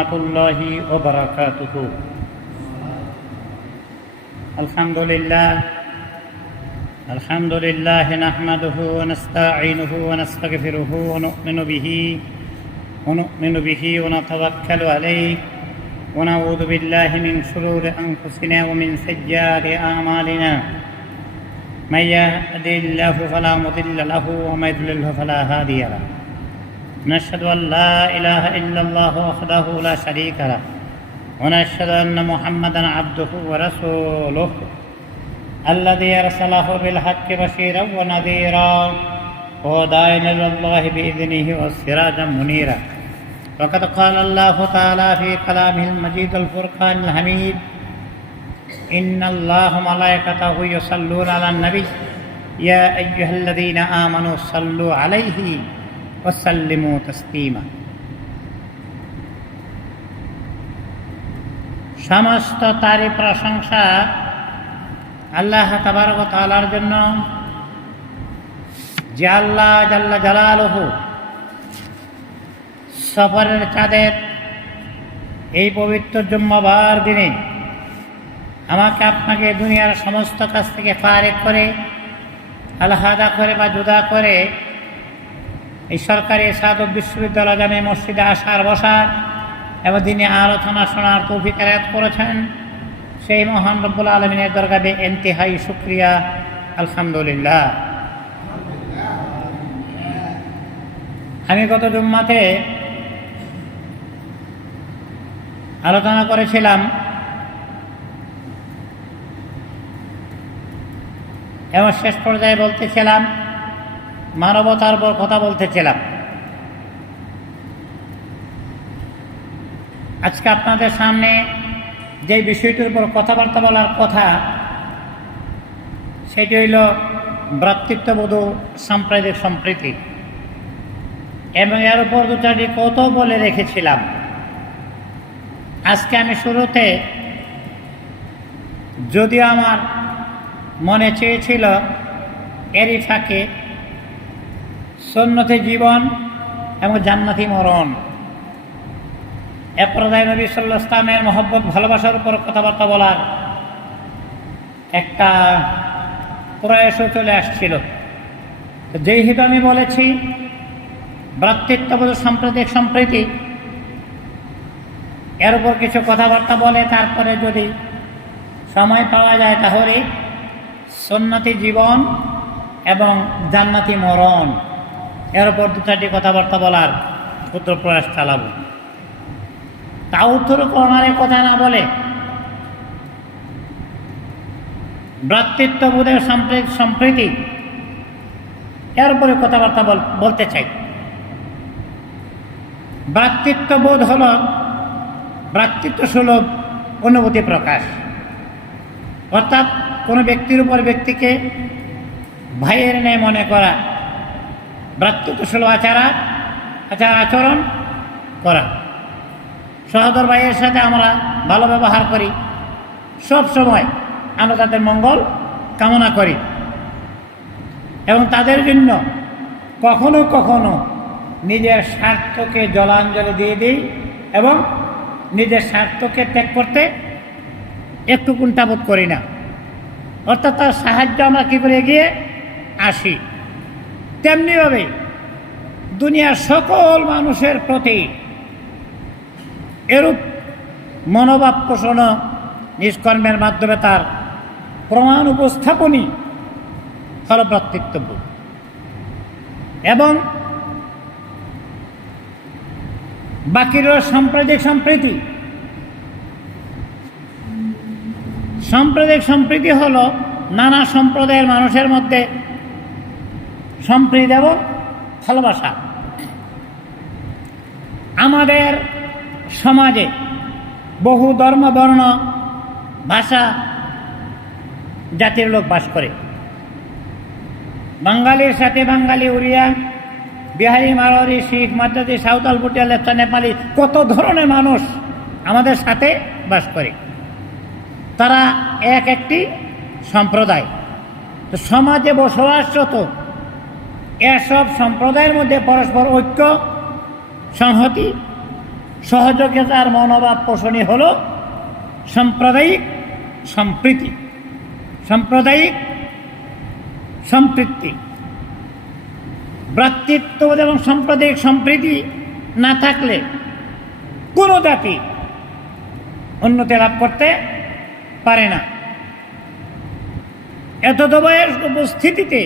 ورحمة الله وبركاته. الحمد لله نحمده ونستعينه ونستغفره ونؤمن به ونتوكل عليه ونعوذ بالله من شرور أنفسنا ومن سيئات أعمالنا. من يهد الله فلا مضل له ومن يضلل فلا هادي له. نشهد أن لا إله إلا الله وحده لا شريك له ونشهد أن محمدا عبده ورسوله الذي أرسله بالحق بشيرا ونذيرا وداعيا إلى الله بإذنه وسراجا منيرا. وقد قال الله تعالى في كلامه المجيد الفرقان الحميد: إن الله وملائكته يصلون على النبي يا أيها الذين آمنوا صلوا عليه وسلموا تسليما. সমস্ত তারিফ প্রশংসা আল্লাহ তাবারক ওয়া তাআলার জন্য, যে আল্লাহ জাল্লা জালালুহু সফরের চাঁদের এই পবিত্র জুম্মাবার দিনে আমাকে আপনাকে দুনিয়ার সমস্ত কাজ থেকে ফারেক করে, আলাদা করে বা জুদা করে এই সরকারি সাদত বিশ্ববিদ্যালয় জামে মসজিদে আসার বসার এবং দিনে আলোচনা শোনার তৌফিক আয়াত করেছেন, সেই মহান রব্বুল আলামিনের দরবারে ইন্তেহাই শুকরিয়া। আলহামদুলিল্লাহ। আমি গত জুম্মাতে আলোচনা করেছিলাম এবং শেষ পর্যায়ে বলতেছিলাম মানবতার উপর কথা বলতেছিলাম। আজকে আপনাদের সামনে যে বিষয়টির উপর কথাবার্তা বলার কথা, সেটি হইল ভ্রাতৃত্ববোধ, সাম্প্রদায়িক সম্প্রীতি, এবং এর উপর দু চারটি কত বলে রেখেছিলাম। আজকে আমি শুরুতে, যদিও আমার মনে চেয়েছিল এরই ফাঁকে সুন্নতি জীবন এবং জান্নাতি মরণ, এরপরে নবী সাল্লাল্লাহু আলাইহি ওয়াসাল্লামের মহব্বত ভালোবাসার উপর কথাবার্তা বলার একটা প্রয়াসও চলে আসছিল। যেই হিসেবে আমি বলেছি ভ্রাতৃত্ববোধ, সাম্প্রদায়িক সম্প্রীতি, এর উপর কিছু কথাবার্তা বলে তারপরে যদি সময় পাওয়া যায় তাহলে সুন্নতি জীবন এবং জান্নাতি মরণ, এর উপর দু চারটি কথাবার্তা বলার ক্ষুদ্র প্রয়াস চালাবো। তাও করণের কথা না বলে ভ্রাতৃত্ববোধের সাম্প্রদায়িক সম্প্রীতি, এর উপরে কথাবার্তা বলতে চাই। ভ্রাতৃত্ববোধ হল ভ্রাতৃত্ব সুলভ অনুভূতি প্রকাশ, অর্থাৎ কোনো ব্যক্তির উপর ব্যক্তিকে ভাইয়ের ন্যায় মনে করা, ভ্রাতৃত্ব সুলভ আচরণ করা। সহোদর ভাইয়ের সাথে আমরা ভালো ব্যবহার করি, সব সময় আমরা তাদের মঙ্গল কামনা করি এবং তাদের জন্য কখনো কখনো নিজের স্বার্থকে জলাঞ্জলি দিয়ে দিই এবং নিজের স্বার্থকে ত্যাগ করতে একটু কুণ্ঠাবোধ করি না, অর্থাৎ তার সাহায্য আমরা কী করে এগিয়ে আসি। তেমনিভাবে দুনিয়ার সকল মানুষের প্রতি এরূপ মনোভাব পোষণ নিষ্কর্মের মাধ্যমে তার প্রমাণ উপস্থাপনই হল ভ্রাতৃত্ববোধ। এবং বাকি রইল সাম্প্রদায়িক সম্প্রীতি। সাম্প্রদায়িক সম্প্রীতি হল নানা সম্প্রদায়ের মানুষের মধ্যে সম্প্রীতি এবং ভালোবাসা। আমাদের সমাজে বহু ধর্ম, বর্ণ, ভাষা, জাতির লোক বাস করে। বাঙালির সাথে বাঙালি, উড়িয়া, বিহারি, মারোয়ারি, শিখ, মাদ্রাজি, সাঁওতাল, ভুটিয়া, লেপচা, নেপালি, কত ধরনের মানুষ আমাদের সাথে বাস করে। তারা এক একটি সম্প্রদায়। তো সমাজে বসবাসরত এসব সম্প্রদায়ের মধ্যে পরস্পর ঐক্য, সংহতি সহযোগিতার মনোভাব পোষণই হল সাম্প্রদায়িক সম্প্রীতি, সাম্প্রদায়িক সম্পৃক্তি। ভ্রাতৃত্ববোধ এবং সাম্প্রদায়িক সম্প্রীতি না থাকলে কোনো জাতি উন্নতি লাভ করতে পারে না। এতদবয়ের উপস্থিতিতে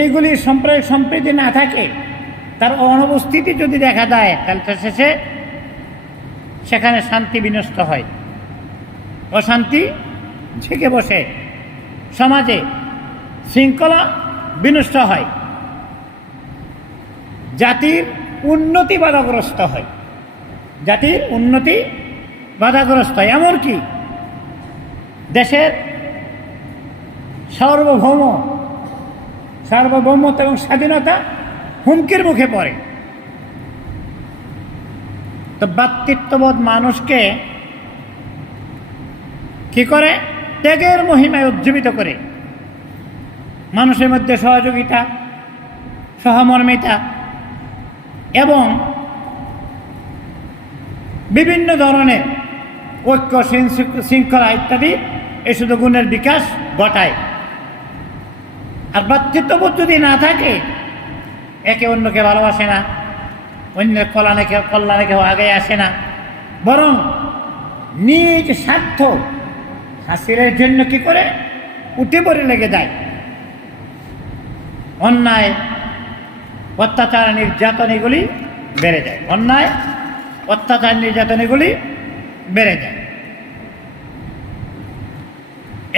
এইগুলি সাম্প্রদায়িক সম্প্রীতি না থাকে, তার অনুপস্থিতি যদি দেখা যায়, তাহলে শেষে সেখানে শান্তি বিনষ্ট হয়, অশান্তি ঝেঁকে বসে, সমাজে শৃঙ্খলা বিনষ্ট হয়, জাতির উন্নতি বাধাগ্রস্ত হয়, জাতির উন্নতি বাধাগ্রস্ত হয়। এমনকি দেশের সার্বভৌমত্ব এবং স্বাধীনতা হুমকির মুখে পড়ে। তো ভ্রাতৃত্ববোধ মানুষকে কি করে? ত্যাগের মহিমায় উজ্জীবিত করে, মানুষের মধ্যে সহযোগিতা, সহমর্মিতা এবং বিভিন্ন ধরনের ঐক্য, শৃঙ্খলা ইত্যাদি এই শুধু গুণের বিকাশ ঘটায়। আর ভ্রাতৃত্ববোধ যদি না থাকে, একে অন্যকে ভালোবাসে না, অন্যের কল্যাণে কেউ আগে আসে না, বরং নিজ স্বার্থ হাসিলের জন্য কি করে উঠে পড়ে লেগে যায়। অন্যায়, অত্যাচার, নির্যাতন এগুলি বেড়ে যায়, অন্যায়, অত্যাচার, নির্যাতন এগুলি বেড়ে যায়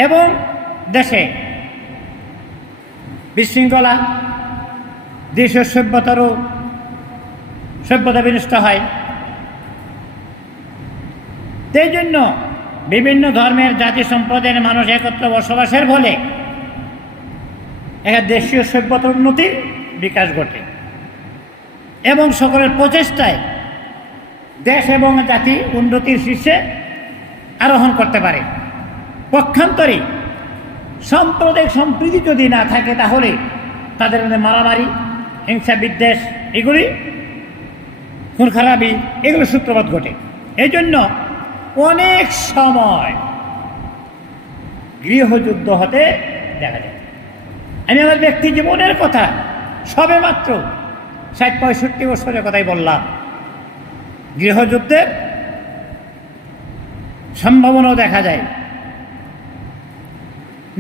এবং দেশে বিশৃঙ্খলা, দেশের সভ্যতা বিনষ্ট হয়। সেই জন্য বিভিন্ন ধর্মের, জাতি সম্প্রদায়ের মানুষ একত্র বসবাসের ফলে একটা দেশীয় সভ্যতার উন্নতির বিকাশ ঘটে এবং সকলের প্রচেষ্টায় দেশ এবং জাতি উন্নতির শীর্ষে আরোহণ করতে পারে। পক্ষান্তরে সাম্প্রদায়িক সম্প্রীতি যদি না থাকে, তাহলে তাদের মধ্যে মারামারি, হিংসা, বিদ্বেষ, এগুলি, খুন খারাপি, এগুলো সূত্রপাত ঘটে। এই জন্য অনেক সময় গৃহযুদ্ধ হতে দেখা যায়। আমি আমার ব্যক্তি জীবনের কথা সবে মাত্র ৬০-৬৫ বছরের কথাই বললাম। গৃহযুদ্ধের সম্ভাবনাও দেখা যায়।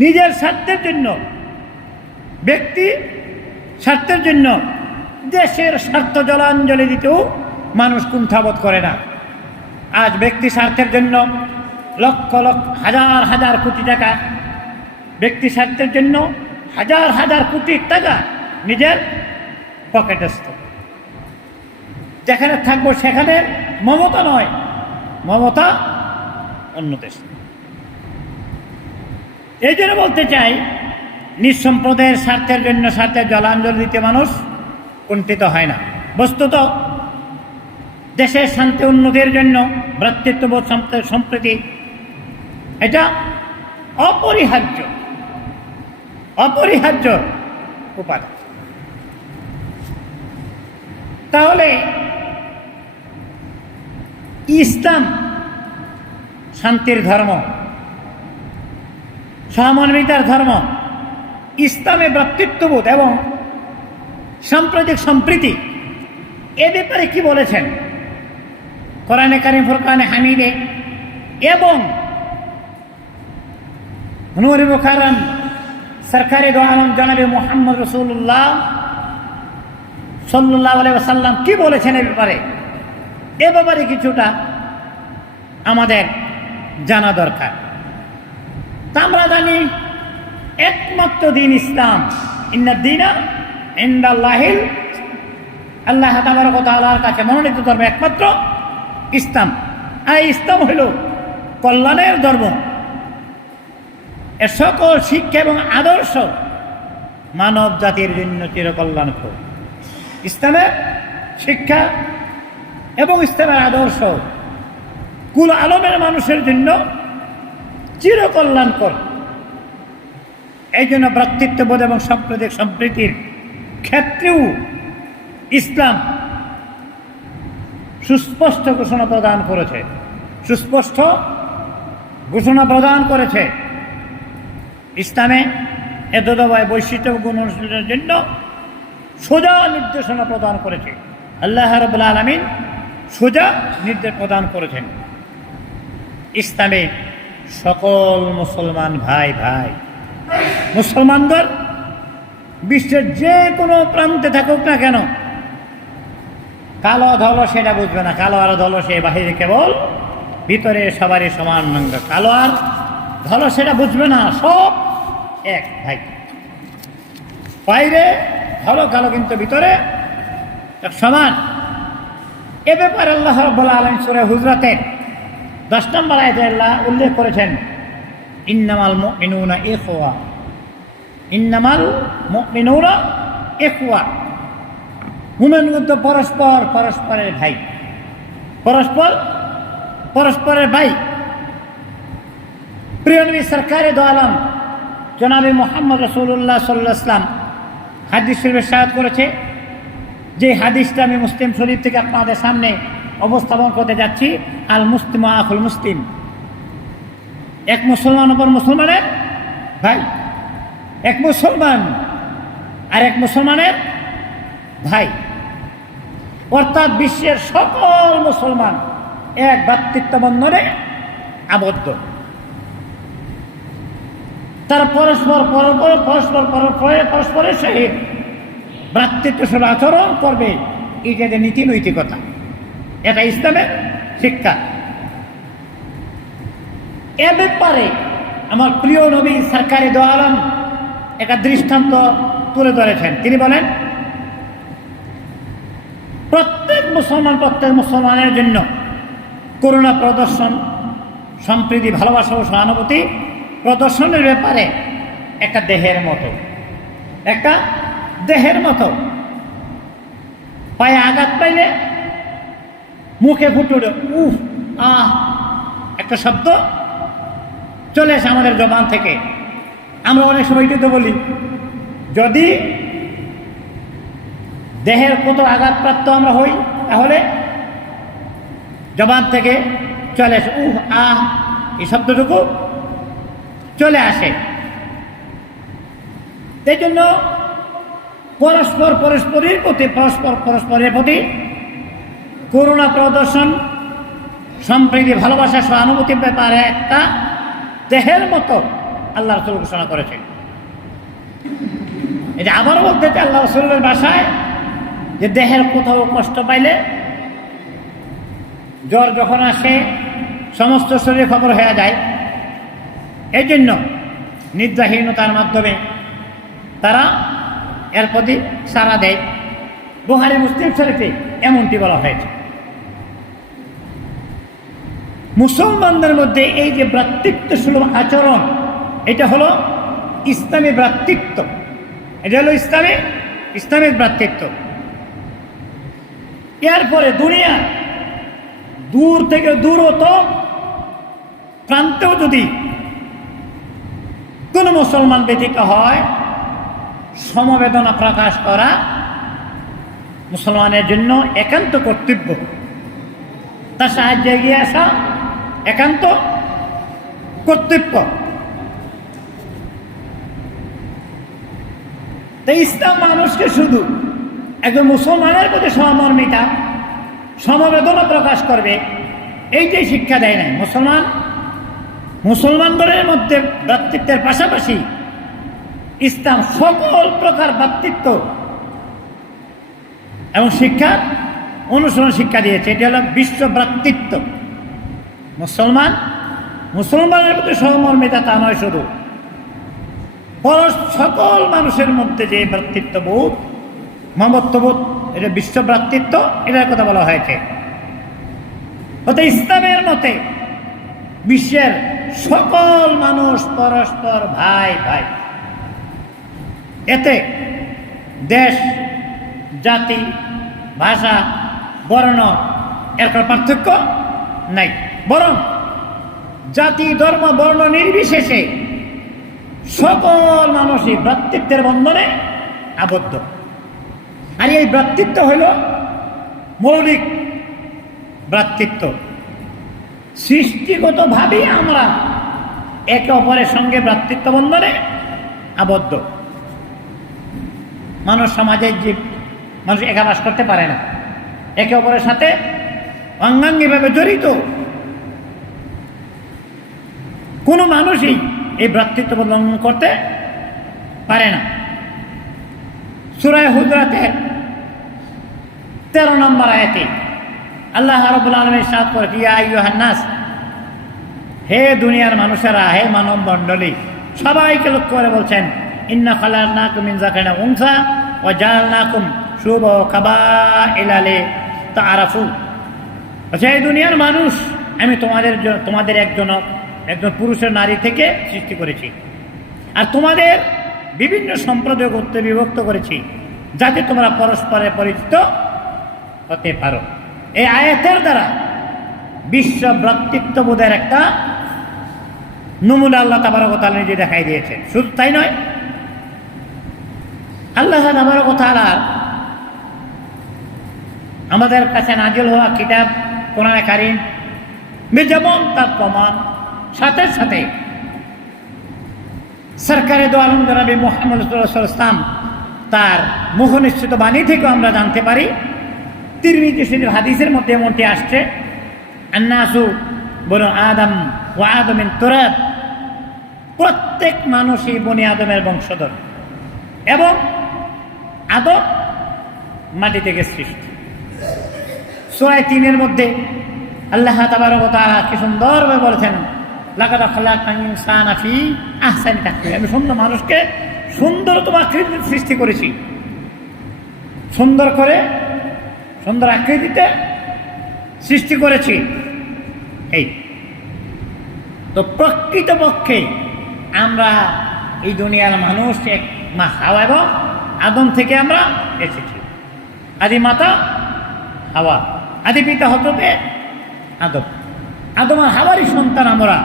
নিজের স্বার্থের জন্য, ব্যক্তি স্বার্থের জন্য দেশের স্বার্থ জলাঞ্জলি দিতেও মানুষ কুণ্ঠাবোধ করে না। আজ ব্যক্তি স্বার্থের জন্য লক্ষ লক্ষ, হাজার হাজার কোটি টাকা, ব্যক্তি স্বার্থের জন্য হাজার হাজার কোটি টাকা নিজের পকেটস্থ। যেখানে থাকবো সেখানে মমতা নয়, মমতা অন্য দেশে। এই জন্য বলতে চাই, নিজ সম্প্রদায়ের স্বার্থের জন্য স্বার্থের জলাঞ্জলি দিতে মানুষ কুণ্ঠিত হয় না। বস্তুত দেশের শান্তি উন্নতির জন্য ভ্রাতৃত্ববোধ, সম্প্রীতি এটা অপরিহার্য উপাদান। তাহলে ইসলাম শান্তির ধর্ম, সহমর্মিতার ধর্ম। ইসলামে ভ্রাতৃত্ববোধ এবং সাম্প্রদায়িক সম্প্রীতি এ ব্যাপারে কি বলেছেন কোরআনে কারিম, ফুরকানে হামিদে এবং নূরে মুকাররম সরকারে দো আলম জনাবে মুহাম্মদ রাসূলুল্লাহ সাল্লাল্লাহু আলাইহি ওয়াসাল্লাম কি বলেছেন এ ব্যাপারে কিছুটা আমাদের জানা দরকার। তা আমরা জানি একমাত্র দিন ইসলাম, ইন্নাদ দীনা ইনদাল্লাহিল, আল্লাহ তাবারক ওয়া তাআলার কাছে মনোনীত ধর্ম একমাত্র ইসলাম। আর ইসলাম হইল কল্যাণের ধর্ম। এর সকল শিক্ষা এবং আদর্শ মানব জাতির জন্য চিরকল্যাণকর। ইসলামের শিক্ষা এবং ইসলামের আদর্শ কুল আলমের মানুষের জন্য চিরকল্যাণকর। এই জন্য ভ্রাতৃত্ববোধ এবং সাম্প্রদায়িক সম্প্রীতির ক্ষেত্রেও ইসলাম সুস্পষ্ট ঘোষণা প্রদান করেছে, সুস্পষ্ট ঘোষণা প্রদান করেছে। ইসলামে এত দবায় বৈশিষ্ট্য গুণ অনুশীলনের জন্য সোজা নির্দেশনা প্রদান করেছে। আল্লাহ রাব্বুল আলামিন সোজা নির্দেশ প্রদান করেছেন। ইসলামে সকল মুসলমান ভাই ভাই, মুসলমানদের বিশ্বের যে কোনো প্রান্তে থাকুক না কেন, কালো ধলো সেটা বুঝবে না, কালো আর ধলো সে বাহিরে কেবল, ভিতরে সবারই সমান রঙ। কালো আর ধলো সেটা বুঝবে না, সব এক ভাই। বাইরে ধলো কালো কিন্তু ভিতরে সমান। এ ব্যাপারে আল্লাহ রাব্বুল আলামিন সূরা হুজরাতের 10 নম্বর আয়াতে আল্লাহ উল্লেখ করেছেন, ইন্নামাল মুমিনুনা ইখওয়া, ইন্নামাল মুমিনুনা ইখওয়া। মুমিনগণ তো পরস্পর পরস্পরের ভাই, পরস্পর পরস্পরের ভাই। প্রিয় নবী সরকারে দো আলম জনাবে মুহাম্মদ রাসূলুল্লাহ সাল্লাল্লাহু আলাইহি ওয়াসাল্লাম হাদিস শরীফে ইরশাদ করেছে, যে হাদিসটা আমি মুসলিম শরীফ থেকে আপনাদের সামনে উপস্থাপন করতে যাচ্ছি। আল মুসলিম আখুল মুসলিম, এক মুসলমান অপর মুসলমানের ভাই, এক মুসলমান আর এক মুসলমানের ভাই। অর্থাৎ বিশ্বের সকল মুসলমান এক ভ্রাতৃত্ব বন্ধনে আবদ্ধ। তারা পরস্পর পরস্পরের সহিত ভ্রাতৃত্বশীল আচরণ করবে, এটা যে নীতি নৈতিকতা, এটা ইসলামের শিক্ষা। এ ব্যাপারে আমার প্রিয় নবী সরকারে দো আলম একটা দৃষ্টান্ত তুলে ধরেছেন। তিনি বলেন, প্রত্যেক মুসলমানের জন্য করুণা প্রদর্শন, সম্প্রীতি, ভালোবাসা ও সহানুভূতি প্রদর্শনের ব্যাপারে একটা দেহের মতো, একটা দেহের মতো। পায়ে আঘাত পাইলে মুখে ফুটে উঠে উফ আহ একটা শব্দ চলে আসে আমাদের জবান থেকে। আমরা অনেক সময় তো বলি, যদি দেহের কত আঘাতপ্রাপ্ত আমরা হই, তাহলে জবান থেকে চলে আসে উহ আহ, এই শব্দটুকু চলে আসে। এই জন্য পরস্পরের প্রতি করুণা প্রদর্শন, সম্প্রীতি, ভালোবাসা, সহানুভূতির ব্যাপারে একটা দেহের মতো আল্লাহ রাসূল ঘোষণা করেছেন। এই যে আবার বলতে আল্লাহ রাসূলের ভাষায়, যে দেহের কোথাও কষ্ট পাইলে, জ্বর যখন আসে, সমস্ত শরীরে খবর হয়ে যায়। এই জন্য নিদ্রাহীনতার মাধ্যমে তারা এর প্রতি সাড়া দেয়। বুখারী মুসলিম শরীফে এমনটি বলা হয়েছে। মুসলমানদের মধ্যে এই যে ভ্রাতৃত্বসুলভ আচরণ, এটা হলো ইসলামী ভ্রাতৃত্ব, এটা হলো ইসলামের ভ্রাতৃত্ব। এরপরে দুনিয়া দূর থেকে দূরতম প্রান্তেও যদি কোনো মুসলমান ব্যতীত হয়, সমবেদনা প্রকাশ করা মুসলমানের জন্য একান্ত কর্তব্য। তার সাহায্যে এগিয়ে আসা একান্ত কর্তব্য। তাই ইসলাম মানুষকে শুধু একজন মুসলমানের প্রতি সহমর্মিতা, সমবেদনা প্রকাশ করবে, এইটাই শিক্ষা দেয় নাই। মুসলমানদের মধ্যে ভ্রাতৃত্বের পাশাপাশি ইসলাম সকল প্রকার ভ্রাতৃত্ব এবং শিক্ষার অনুসরণ শিক্ষা দিয়েছে। এটা হলো বিশ্ব ভ্রাতৃত্ব। মুসলমানের প্রতি সহমর্মিতা তা নয়, শুধু সকল মানুষের মধ্যে যে ভ্রাতৃত্ববোধ, মমত্ববোধ, এটা বিশ্ব ভ্রাতৃত্ব, এটার কথা বলা হয়েছে। অর্থাৎ ইসলামের মতে বিশ্বের সকল মানুষ পরস্পর ভাই ভাই। এতে দেশ, জাতি, ভাষা, বর্ণ এর কোনো পার্থক্য নাই, বরং জাতি, ধর্ম, বর্ণ নির্বিশেষে সকল মানুষই ভ্রাতৃত্বের বন্ধনে আবদ্ধ। আর এই ভ্রাতৃত্ব হইল মৌলিক ভ্রাতৃত্ব। সৃষ্টিগতভাবেই আমরা একে অপরের সঙ্গে ভ্রাতৃত্ব বন্ধনে আবদ্ধ। মানুষ সমাজের জীব, মানুষ একা বাস করতে পারে না, একে অপরের সাথে অঙ্গাঙ্গিভাবে জড়িত। কোনো মানুষই এই ভ্রাতৃত্ব বন্ধন করতে পারে না। সূরা হুজরাতের 13 নম্বর আয়াতে আল্লাহ রাব্বুল আলামিন ইরশাদ করেন, ইয়া আইয়ুহান নাস, হে দুনিয়ার মানুষেরা, হে মানব মণ্ডলী, সবাইকে লক্ষ্য করে বলছেন, ইন্না খালাকনাকুম মিন যাকারিন ওয়া উনসা ওয়া জাআলনাকুম শুউবান ওয়া কাবাইলা লিতাআরাফু। হে দুনিয়ার মানুষ, আমি তোমাদের একজন পুরুষের নারী থেকে সৃষ্টি করেছি, আর তোমাদের বিভিন্ন সম্প্রদায় গোত্রে বিভক্ত করেছি, যাতে তোমরা পরস্পরে পরিচিত হতে পারো। এই আয়াতের দ্বারা বিশ্ব ভ্রাতৃত্ববোধের একটা নমুনা আল্লাহ তাবারক ওয়া তাআলা নিজে দেখাই দিয়েছেন। শুধু তাই নয়, আল্লাহ তাবারক ওয়া তাআলা আমাদের কাছে নাজিল হওয়া কিতাব কোরআনে কারীম যেমন তার প্রমাণ, সাথে সাথে সরকারে দো আলম জনাবে মুহাম্মদ সাল্লাল্লাহু আলাইহি ওয়াসাল্লাম তার মুখনিসৃত বাণী থেকেও আমরা জানতে পারি। তিরমিজি শরীফ হাদিসের মধ্যে এমনটি আসছে, আন্নাসু বনু আদম ওয়া আদম মিন তুরাব, প্রত্যেক মানুষই বনি আদমের বংশধর এবং আদম মাটি থেকে সৃষ্টি। সূরা 3 মধ্যে আল্লাহ তাবারক ওয়া তাআলা কি সুন্দরভাবে বলেছেন, লাকাদ খালাকনাল ইনসানা ফি আহসানি তাকওয়িম, আমি সুন্দর মানুষকে সুন্দরতম আকৃতিতে সৃষ্টি করেছি, সুন্দর করে সুন্দর আকৃতিতে সৃষ্টি করেছি। এই তো প্রকৃতপক্ষে আমরা এই দুনিয়ার মানুষ এক মা হাওয়া এবং আদম থেকে আমরা এসেছি। আদি মাতা হাওয়া, আদি পিতা হতে আদম, আদম আর হাওয়ারই সন্তান আমরা।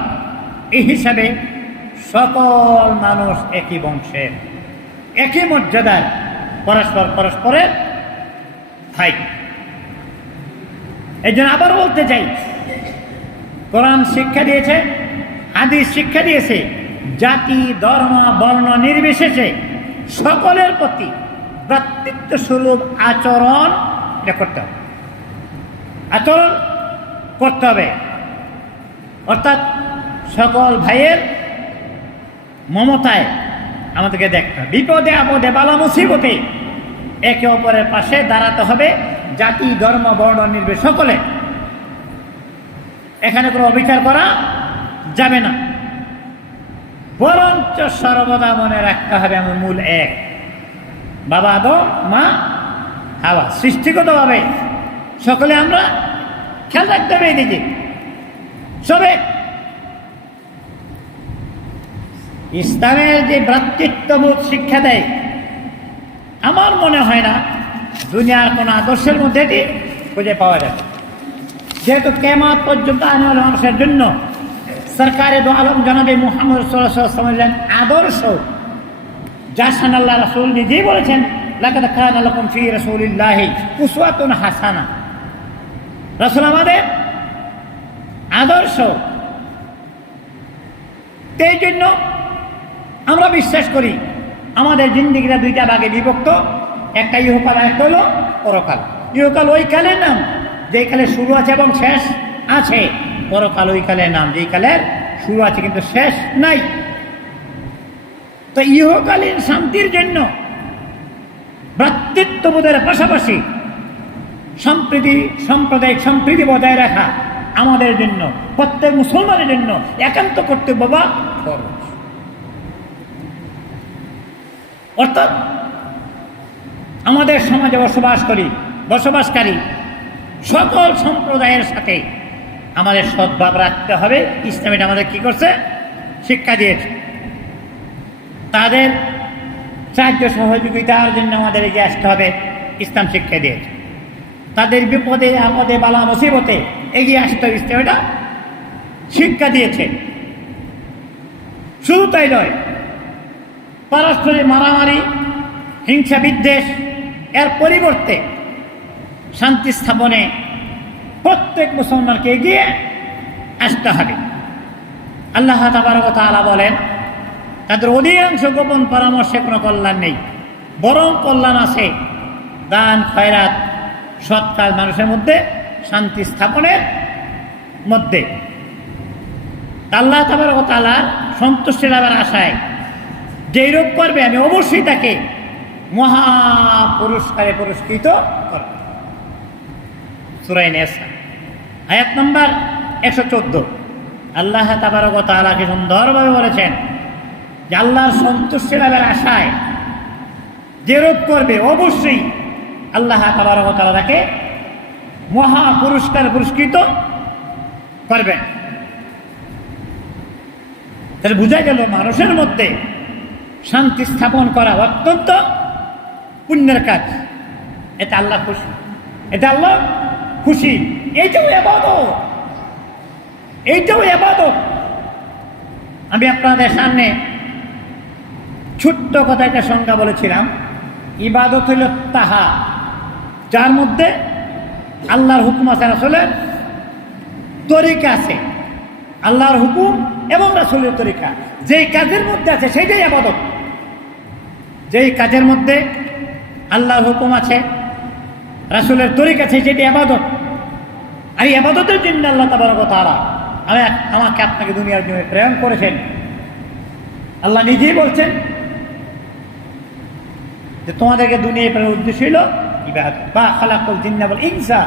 এই হিসাবে সকল মানুষ একই বংশের, একই মর্যাদার, পরস্পরের ভাই। এই জন্য আবার বলতে চাই, কোরআন শিক্ষা দিয়েছে, হাদিস শিক্ষা দিয়েছে, জাতি ধর্ম বর্ণ নির্বিশেষে সকলের প্রতি ভ্রাতৃত্ব সুলভ আচরণ এটা করতে হবে, আচরণ করতে হবে। অর্থাৎ সকল ভাইয়ের মমতায় আমাদেরকে দেখতে হবে, বিপদে আপদে বালা মুসিবতে একে অপরের পাশে দাঁড়াতে হবে, জাতি ধর্ম বর্ণ নির্বিশেষে সকলে। এখানে কোনো অবিচার করা যাবে না, বরঞ্চ সর্বদা মনে রাখতে হবে আমার মূল এক, বাবা আদম মা হাওয়া। সৃষ্টিগতভাবে সকলে আমরা খেয়াল রাখতে হবে এদিকে। সবে ইসলামের যে ভ্রাতৃত্ববোধ শিক্ষা দেয়, আমার মনে হয় না দুনিয়ার কোন আদর্শের মধ্যে এটি খুঁজে পাওয়া যায়। যেহেতু কিয়ামত পর্যন্ত আনেওয়ালা মানুষের জন্য সরকারে দো আলম জনাবে মুহাম্মদ সাল্লাল্লাহু আলাইহি ওয়াসাল্লাম আদর্শ, যা আল্লাহ রাসূল নিজেই বলেছেন, লাকাদ কানা লাকুম ফি রাসূলিল্লাহি উসওয়াতুন হাসানা। রাসূল আমাদের আদর্শ। এই জন্য আমরা বিশ্বাস করি আমাদের জিন্দেগিটা দুইটা ভাগে বিভক্ত, একটা ইহকাল আর একটা হলো পরকাল। ইহকাল ওই কালের নাম যেই কালে শুরু আছে এবং শেষ আছে, পরকাল ওই কালের নাম যেই কালের শুরু আছে কিন্তু শেষ নাই। তো ইহকালীন শান্তির জন্য ভ্রাতৃত্ববোধের পাশাপাশি সাম্প্রদায়িক সম্প্রীতি বজায় রাখা আমাদের জন্য, প্রত্যেক মুসলমানের জন্য একান্ত কর্তব্য বা ফরজ। অর্থাৎ আমাদের সমাজে বসবাসকারী সকল সম্প্রদায়ের সাথে আমাদের সদ্ভাব রাখতে হবে। ইসলাম এটা আমাদের কি করছে? শিক্ষা দিয়েছে। তাদের সাহায্য সহযোগিতার জন্য আমাদের এগিয়ে আসতে হবে, ইসলাম শিক্ষা দিয়েছে। তাদের বিপদে আপদে বালা মুসিবতে এগিয়ে আসতে হবে, ইসলাম এটা শিক্ষা দিয়েছে। শুধু তাই নয়, পারস্পরিক মারামারি হিংসা বিদ্বেষ এর পরিবর্তে শান্তি স্থাপনে প্রত্যেক মুসলমানকে এগিয়ে আসতে হবে। আল্লাহ তাবারক ওয়া তাআলা বলেন, তাদের অধিকাংশ গোপন পরামর্শে কোনো কল্যাণ নেই, বরং কল্যাণ আছে দান, খয়রাত, সৎ কাজ, মানুষের মধ্যে শান্তি স্থাপনের মধ্যে। আল্লাহ তাবারক ওয়া তাআলার সন্তুষ্টি লাভের আশায় যেই রূপ করবে, আমি অবশ্যই তাকে মহা পুরস্কারে পুরস্কৃত করব। সূরা নিসা আয়াত নম্বর 114। আল্লাহ তাবারক ওয়া তাআলা কি সুন্দরভাবে বলেছেন যে আল্লাহর সন্তুষ্টি লাভের আশায় যে রূপ করবে, অবশ্যই আল্লাহ তাবারক ওয়া তাআলা তাকে মহা পুরস্কার পুরস্কৃত করবেন। তাহলে বোঝা গেল মানুষের মধ্যে শান্তি স্থাপন করা অত্যন্ত পুণ্যের কাজ। এটা আল্লাহ খুশি, এটা আল্লাহ খুশি। এইটাও ইবাদত, এইটাও ইবাদত। আমি আপনাদের সামনে ছোট্ট কথা একটা সংজ্ঞা বলেছিলাম। ইবাদত হইল তাহা যার মধ্যে আল্লাহর হুকুম আছে, রাসূলের তরিকা আছে। আল্লাহর হুকুম এবং রাসূলের তরিকা যেই কাজের মধ্যে আছে সেইটাই ইবাদত। যেই কাজের মধ্যে আল্লাহর হুকুম আছে, রাসূলের তরিকা আছে, সেটাই ইবাদত। আর এই ইবাদতের জন্য আল্লাহ তাবারক ওয়া তাআলা আমাকে আপনাকে দুনিয়ার জন্য প্রেরণ করেছেন। আল্লাহ নিজেই বলছেন যে তোমাদেরকে দুনিয়ায় প্রেরণের উদ্দেশ্য হইল ইবাদত। মা খালাকুল জিন্না ওয়াল ইনসা,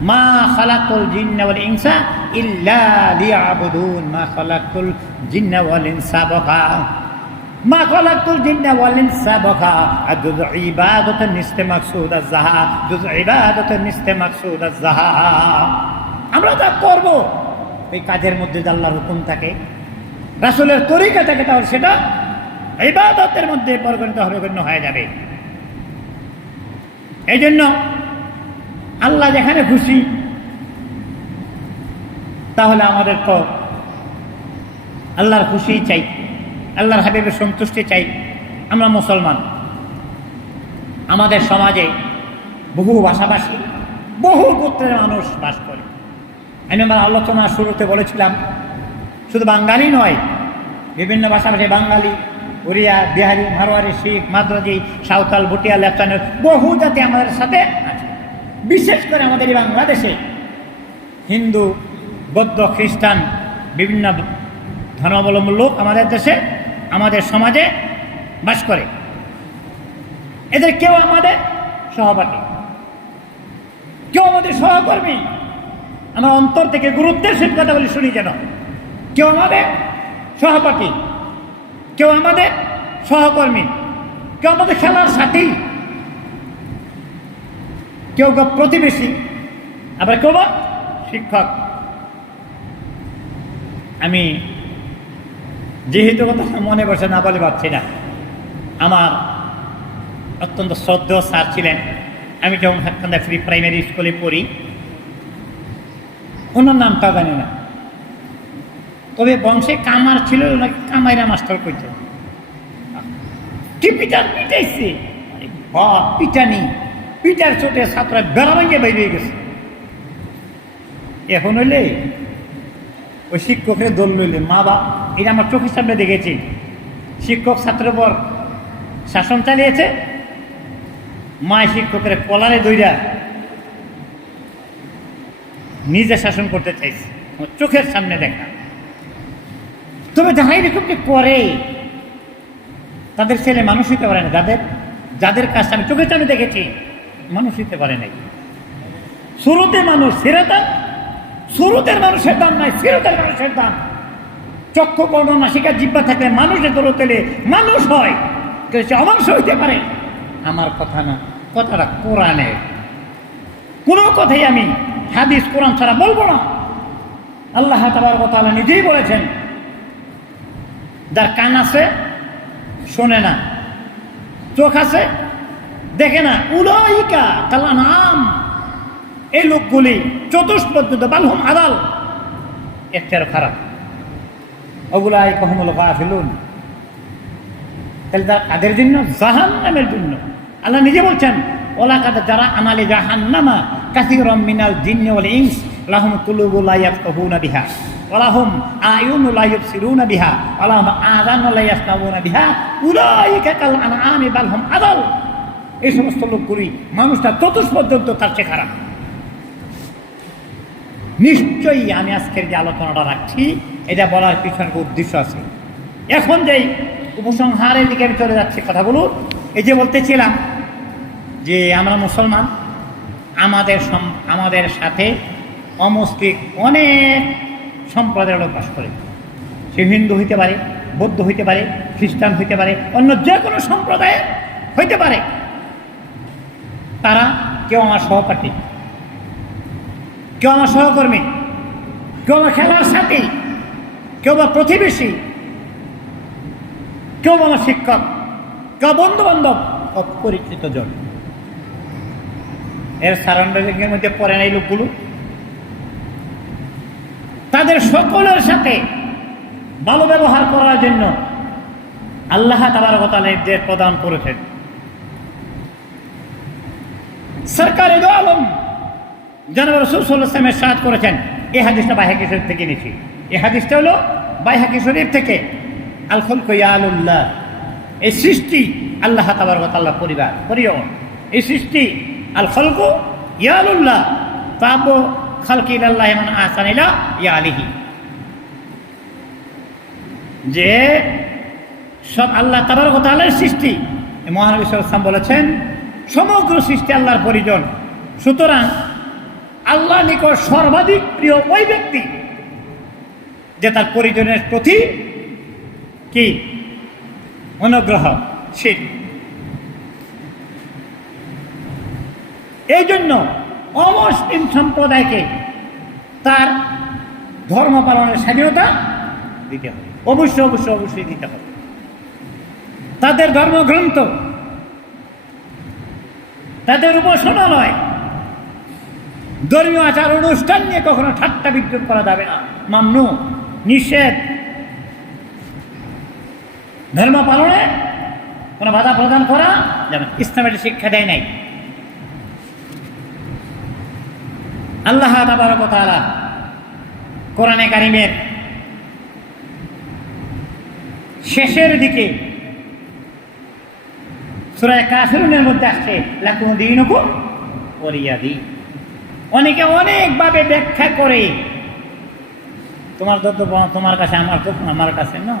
মা খালাকুল জিন্না ওয়াল ইনসা ইল্লা লিয়াবুদুন। মা খালাকুল জিন্না ওয়াল ইনসা বাকা, মা খালাকুল জিন্না ওয়াল ইনসা বাকা। আদুল ইবাদাতুন নিস্তে মাকসুদ আয-যাহা, যুজ ইবাদাতুন নিস্তে মাকসুদ আয-যাহা। আমরা যা করব এই কাজের মধ্যে যে আল্লাহর হুকুম থাকে, রাসূলের তরিকা থাকে, তাহলে সেটা ইবাদতের মধ্যে পরিগণিত হবে, গণ্য হয়ে যাবে। এই জন্য আল্লাহ যেখানে খুশি, তাহলে আমাদের তো আল্লাহর খুশি চাই, আল্লাহর হাবিবের সন্তুষ্টি চাই। আমরা মুসলমান, আমাদের সমাজে বহু ভাষাভাষী, বহু গোত্রের মানুষ বাস করে। আমি আমার আলোচনা শুরুতে বলেছিলাম, শুধু বাঙালি নয়, বিভিন্ন ভাষাভাষী, বাঙালি, ওড়িয়া, বিহারি, মারোয়ারি, শিখ, মাদ্রাজি, সাঁওতাল, ভুটিয়া, লেফটানের বহু জাতি আমাদের সাথে আছে। বিশেষ করে আমাদের এই বাংলাদেশে হিন্দু, বৌদ্ধ, খ্রিস্টান, বিভিন্ন ধর্মাবলম্বী লোক আমাদের দেশে, আমাদের সমাজে বাস করে। এদের কেউ আমাদের সহপাঠী, কেউ আমাদের সহকর্মী। আমার অন্তর থেকে গুরুত্বের সহিত কথা বলি, শুনি যেন। কেউ আমাদের সহপাঠী, কেউ আমাদের সহকর্মী, কেউ আমাদের খেলার সাথী, কেউ প্রতিবেশী, আবার কেউ শিক্ষক। আমি যেহেতু কথা মনে বসে না বলে পারছি না, আমার অত্যন্ত শ্রদ্ধেয় স্যার ছিলেন। আমি যখন হাক্কান্দা ফ্রি প্রাইমারি স্কুলে পড়ি, ওনার নামটা জানি না, তবে বংশে কামার ছিল, ওনাকে কামাইরা মাস্টার কইত। কি পিটার পিটাইছে, পিটানি, পিটার চোটে ছাত্রা বেড়া ভেঙে বেরিয়ে গেছে। এখন হইলে ওই শিক্ষকের দল লইলে মা বাপ, এটা আমার চোখের সামনে দেখেছি। শিক্ষক ছাত্রের পর শাসন চালিয়েছে, মা শিক্ষকের কলারে দইরা নিজে শাসন করতে চাইছে, চোখের সামনে দেখা। তবে যারা এরকমটি করে তাদের ছেলে মানুষ হইতে পারে না। যাদের কাজটা আমি চোখের সামনে দেখেছি, মানুষ হইতে পারে নাই। শুরুতে মানুষ সিরাতান, শুরুতের মানুষের দাম নাই, সিরতের মানুষের দাম। চক্ষু, কর্ণ, নাসিকা, জিহ্বা থাকলে মানুষের দরতেলে মানুষ হয়, সে অমাংস হইতে পারে। আমার কথা না, কথাটা কোরআনের। কোনো কথাই আমি হাদিস কোরআন ছাড়া বলবো না। আল্লাহ তাবারক ওয়া তাআলা নিজেই বলেছেন, যার কান আছে শোনে না, চোখ আছে দেখে না, উলাইকা কাল আনআম, এই লোকগুলি চতুষ্পদ বালহুম আদাল, এর চেয়ে খারাপ। উলাইকা হুমুল গাফিলুন। তাহলে তাদের জন্য জাহান্নামের জন্য আল্লাহ নিজে বলছেন, ওয়ালাকাদ যারা'না লিজাহান্নামা কাসীরাম মিনাল জিন্নি ওয়াল ইনস লাহুম কুলুবুন লা ইয়াফকাহুনা বিহা ওয়া লাহুম আ'য়ুনুন লা ইবসিরুনা বিহা ওয়া লাহুম আযানুন লা ইয়াসমাউনা বিহা উলাইকা কাল আনআমি বাল হুম আযাল। এই সমস্ত লোকগুলি মানুষটা চতুর্থ পর্যন্ত তার চেয়ে খারাপ। নিশ্চয়ই আমি আজকের যে আলোচনাটা রাখছি এটা বলার পিছনে উদ্দেশ্য আছে। এখন যেই উপসংহারের দিকে আমি চলে যাচ্ছি কথাগুলো, এই যে বলতেছিলাম যে আমরা মুসলমান, আমাদের সাথে অমুসলিম অনেক সম্প্রদায়ের লোক বাস করে। সে হিন্দু হইতে পারে, বৌদ্ধ হইতে পারে, খ্রিস্টান হইতে পারে, অন্য যে কোনো সম্প্রদায়ের হইতে পারে। তারা কেউ আমার সহপাঠী, কেউ আমার সহকর্মী, কেউ আমার খেলার সাথী, কেউ বা প্রতিবেশী, কেউ আমার শিক্ষক, কেউ বন্ধু বান্ধব, অপরিচিত জন। এর সারাউন্ডিংয়ের মধ্যে পড়ে না এই লোকগুলো। তাদের সকলের সাথে ভালো ব্যবহার করার জন্য আল্লাহ তাবারক ওয়া তাআলা নির্দেশ প্রদান করেছেন। সরকারে দো আলম জনাব রাসূল সাল্লাল্লাহু আলাইহি ওয়াসাল্লাম ইরশাদ করেছেন, এই হাদিসটা বাইহাকী শরীফ থেকে নিয়েছি। এই হাদিসটা হলো বাইহাকী শরীফ থেকে। আল খালকু ইয়ালুল্লাহ, এই সৃষ্টি আল্লাহ তাবারক ওয়া তাআলার পরিবার। এই সৃষ্টি আল খালকু ইয়ালুল্লাহ তাবু খালকি ইলাল্লাহি মান আহসানা ইলা ইয়ালিহি, যে সব আল্লাহ তাবারক ওয়া তাআলার সৃষ্টি। মহানবী সাল্লাল্লাহু আলাইহি ওয়াসাল্লাম বলেছেন সমগ্র সৃষ্টি আল্লাহর পরিজন। সুতরাং আল্লাহ নিকট সর্বাধিক প্রিয় ওই ব্যক্তি যে তার পরিজনের প্রতি কি অনুগ্রহশীল। এই জন্য অমুসলিম সম্প্রদায়কে তার ধর্ম পালনের স্বাধীনতা দিতে হবে, অবশ্যই দিতে হবে। তাদের ধর্মগ্রন্থ, তাদের উপাসনালয়, ধর্মীয় আচার অনুষ্ঠান নিয়ে কখনো ঠাট্টা বিদ্রুপ করা যাবে না, মামনু, নিষেধ। ধর্ম পালনে কোনো বাধা প্রদান করা যাবে না, ইসলামের শিক্ষা দেয় নাই। আল্লাহ তাবারক ওয়া তাআলা কোরআনে কারিমের শেষের দিকে সূরা কাফিরুনের মধ্যে আসছে লাকুম দীনুকুম ওয়ালিয়া দীন। অনেকে অনেকভাবে ব্যাখ্যা করে, তোমার তো তোমার কাছে, আমার কাছে না,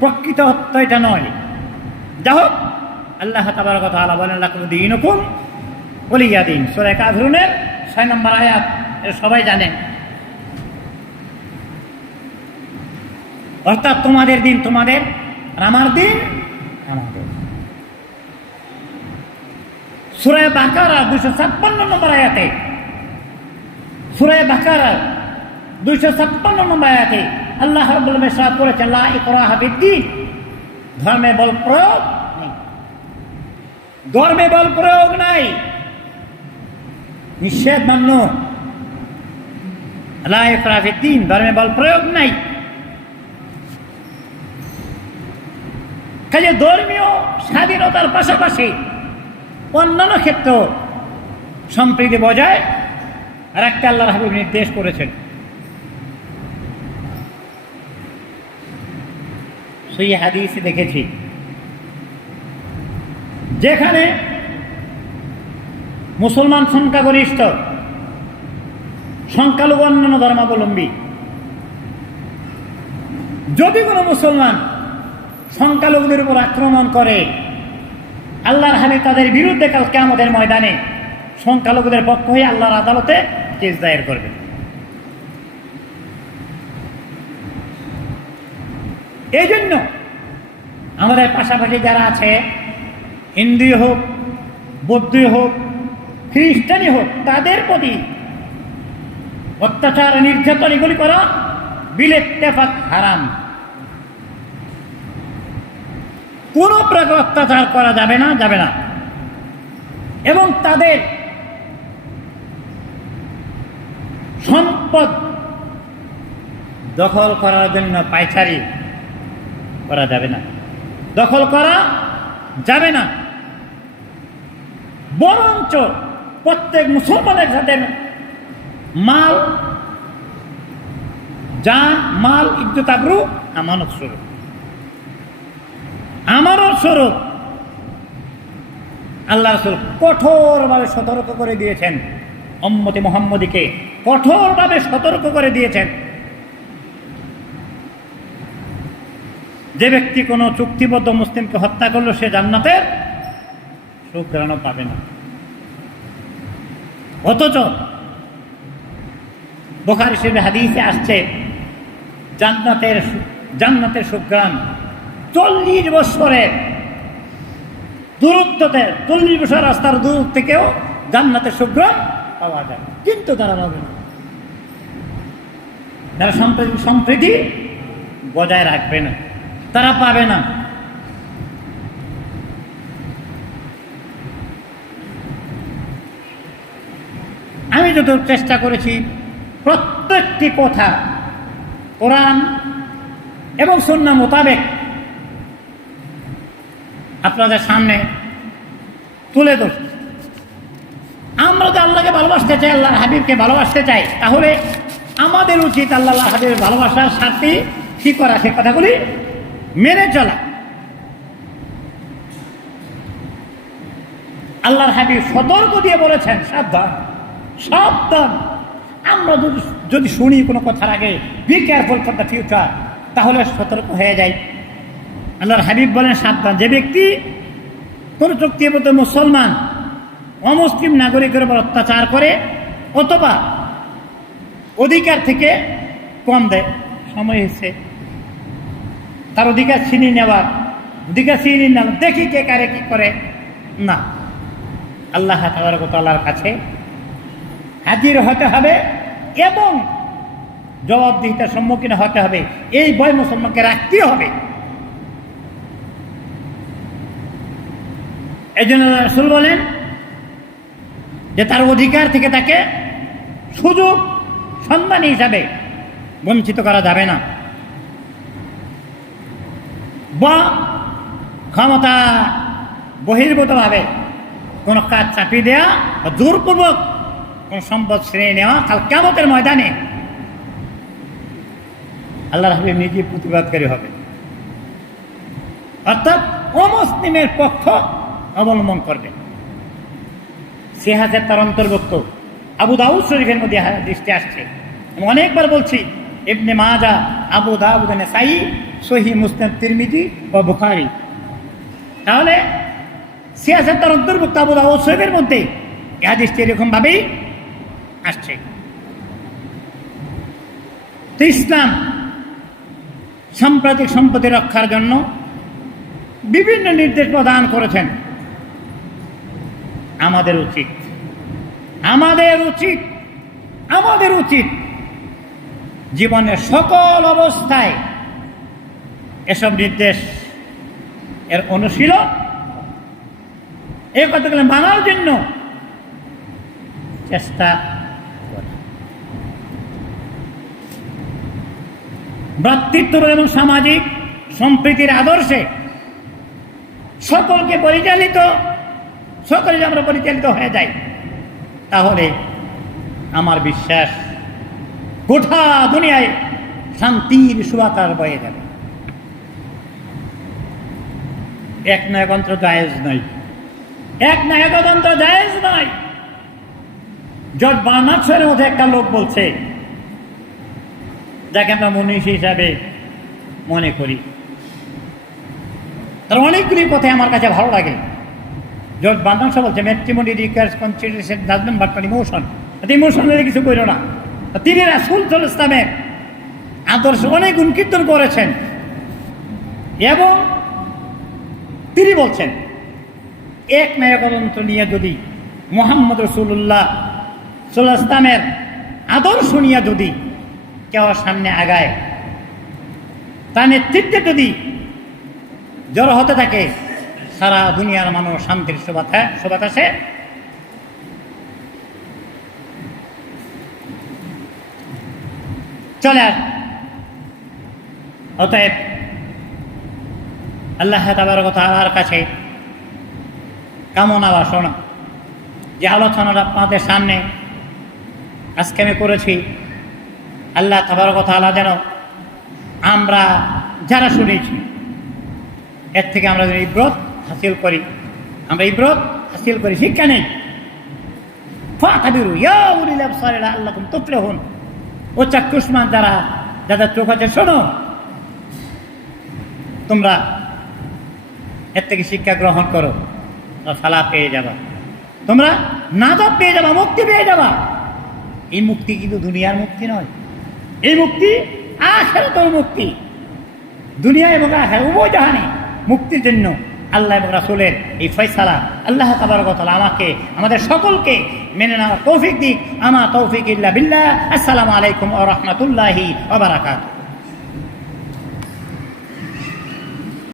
প্রকৃত অর্থ এটা নয়। যা হোক, আল্লাহ তাবারক ওয়া তাআলা বলেন লাকুম দীনুকুম ওয়ালিয়া দীন, সূরা কাফিরুনের 6 নম্বর আয়াত, এটা সবাই জানেন। অর্থাৎ তোমাদের দিন তোমাদের, আর আমার দিন আমাদের। সূরা বাকারা 256 নম্বর আয়াতে, সূরা বাকারা 256 নম্বর আয়াতে আল্লাহ রাব্বুল আলামিন ইরশাদ করেছেন লা ইকরাহা ফিদ্দীন, ধর্মে বল প্রয়োগ নেই, ধর্মে বল প্রয়োগ নাই, নিষেধ মান্য। লা ইকরাহা ফিদ্দীন, ধর্মে বল প্রয়োগ নাই। কাজে ধর্মীয় স্বাধীনতার পাশাপাশি অন্যান্য ক্ষেত্র সম্প্রীতি বজায় রাখতে আল্লাহর হাবিব নির্দেশ করেছেন। সেই হাদিসে দেখেছি যেখানে মুসলমান সংখ্যাগরিষ্ঠ, সংখ্যালঘু অন্যান্য ধর্মাবলম্বী, যদি কোনো মুসলমান সংখ্যালঘুদের উপর আক্রমণ করে, আল্লাহর হাবিব তাদের বিরুদ্ধে কাল কিয়ামতের ময়দানে সংখ্যালঘুদের পক্ষ হয়ে আল্লাহর আদালতে কেস দায়ের করবে। এই জন্য আমাদের পাশাপাশি যারা আছে, হিন্দু হোক, বৌদ্ধ হোক, খ্রিস্টানই হোক, তাদের প্রতি অত্যাচার, নির্যাতন এগুলি করা বিল ইত্তেফাক হারাম। কোন প্রকার অত্যাচার করা যাবে না। এবং তাদের সম্পদ দখল করার জন্য পায়চারি করা যাবে না, দখল করা যাবে না। বরঞ্চ প্রত্যেক মুসলমানের সাথে মাল, জান, মাল, ইজ্জত, আবরু আমানত স্বরূপ, আমানত স্বরূপ আল্লাহ রাসূল কঠোরভাবে সতর্ক করে দিয়েছেন। উম্মতে মুহাম্মদীকে কঠোরভাবে সতর্ক করে দিয়েছেন, যে ব্যক্তি কোনো চুক্তিবদ্ধ মুসলিমকে হত্যা করলো সে জান্নাতের সুঘ্রাণও পাবে না। অথচ বুখারী শরীফে হাদিসে আসছে জান্নাতের সুঘ্রাণ 40 বছরের দূরত্বতে, 40 বছর রাস্তার দূর থেকেও জান্নাতের সুঘ্রাণ পাওয়া যায়, কিন্তু তারা পাবে না। যারা সম্প্রীতি বজায় রাখবে না তারা পাবে না। আমি যত চেষ্টা করেছি প্রত্যেকটি কথা কোরআন এবং সুন্নাহ মোতাবেক আপনাদের সামনে তুলে ধরছি। আমরা যদি আল্লাহকে ভালোবাসতে চাই, আল্লাহর হাবিবকে ভালোবাসতে চাই, তাহলে আমাদের উচিত আল্লাহ হাবিবের ভালোবাসার সাথে কি করা, সে কথাগুলি মেনে চলা। আল্লাহর হাবিব সতর্ক দিয়ে বলেছেন, সাবধান সাবধান। আমরা যদি শুনি কোনো কথার আগে be careful for the future, তাহলে সতর্ক হয়ে যায়। আল্লাহর হাবিব বলেন, সাবধান, যে ব্যক্তি কোনো চুক্তিবদ্ধ মুসলমান অমুসলিম নাগরিকের উপর অত্যাচার করে অথবা অধিকার থেকে কম দেয়। সময় হয়েছে তার অধিকার ছিনিয়ে নেওয়ার, দেখি কে কারে কি করে না, আল্লাহ তাবারক ওয়া তাআলার কাছে হাজির হতে হবে এবং জবাবদিহিতার সম্মুখীন হতে হবে। এই ভয় মুসলমানকে রাখতে হবে। এই জন্য রাসূল বলেন যে তার অধিকার থেকে তাকে সুযোগ সম্মানী হিসাবে বঞ্চিত করা যাবে না, বা ক্ষমতা বহির্ভূতভাবে কোনো কাজ চাপিয়ে দেওয়া বা জোরপূর্বক কোন সম্পদ ছিনিয়ে নেওয়া কাল কিয়ামতের ময়দানে আল্লাহর হাবিব নিজে প্রতিবাদকারী হবে, অর্থাৎ অমুসলিমের পক্ষ অবলম্বন করবে। সে হাদিস তার অন্তর্ভুক্ত। আবু দাউদ শরীফের মধ্যে হাদিসটি আসছে। আমি অনেকবার বলছি, ইবনে মাজাহ, আবু দাউদ, নাসাঈ, সহিহ মুসলিম, তিরমিজি ও বুখারী। তাহলে সিয়াসত তার অন্তর্ভুক্ত আবু দাউদ শরীফের মধ্যে এই হাদিসটি এরকম ভাবেই আসছে। তো ইসলাম সাম্প্রতিক সম্পত্তি রক্ষার জন্য বিভিন্ন নির্দেশ প্রদান করেছেন। আমাদের উচিত জীবনের সকল অবস্থায় এসব নির্দেশ এর অনুশীলন, এই কথাগুলো মানার জন্য চেষ্টা করা। ভ্রাতৃত্ব এবং সামাজিক সম্প্রীতির আদর্শে সকলে আমরা পরিচালিত হয়ে যাই, তাহলে আমার বিশ্বাস গোটা দুনিয়ায় শান্তির সুবাতাস বয়ে যাবে। এক নায়কতন্ত্র জায়েজ নয়। জর্জ বার্নার্ড শোয়ের মধ্যে একটা লোক বলছে, যাকে আমরা মনীষী হিসাবে মনে করি, তার অনেকগুলি কথা আমার কাছে ভালো লাগে। জর্জ বার্নার্ড শো বলছে, matrimony requires consideration judgement but not emotion. Emotionally কিছু করো না। তিনি রাসূল সাল্লাল্লাহু আলাইহি ওয়াসাল্লামের আদর্শ অনেক গুণকীর্তন করেছেন এবং তিনি বলছেন, এক নায়কতন্ত্র নিয়ে যদি মুহাম্মদ রাসূলুল্লাহ সাল্লাল্লাহু আলাইহি ওয়াসাল্লামের আদর্শ নিয়ে যদি কেউ সামনে আগায়, তার নেতৃত্বে যদি জড়ো হতে থাকে, সারা দুনিয়ার মানুষ শান্তির সুবাতাসে চলে আসে। অতএব আল্লাহ তাবারক ওয়া তাআলার কাছে কামনা বাসনা যে আলোচনাটা আপনাদের সামনে আজকে আমি করেছি, আল্লাহ তাবারক ওয়া তাআলা যেন আমরা যারা শুনেছি এর থেকে আমরা যেন ইবরত হাসিল করি, আমরা ইবরত হাসিল করি, শিক্ষা নেই। ফাতাবিরু ইয়া উলিল আবসার লাআল্লাকুম তুফলিহুন। ও চাক্ষুষ্মান যারা, যাদের চোখ আছে, শোনো, তোমরা এর থেকে শিক্ষা গ্রহণ করো, ফালা পেয়ে যাবা, তোমরা নাজাত পেয়ে যাবা, মুক্তি পেয়ে যাবা। এই মুক্তি কিন্তু দুনিয়ার মুক্তি নয়, এই মুক্তি আখিরাতের মুক্তি। দুনিয়া এবং আখিরাত উভয় জাহানে মুক্তির জন্য আল্লাহ এবং রাসূলের এই ফয়সালা আল্লাহ তাবারক ওয়া তাআলা আমাকে, আমাদের সকলকে মেনে নেওয়ার তৌফিক দিক। আমা তৌফিক ইল্লা বিল্লাহ। আসসালামু আলাইকুম ওয়া রাহমাতুল্লাহি ওয়া বারাকাতুহু।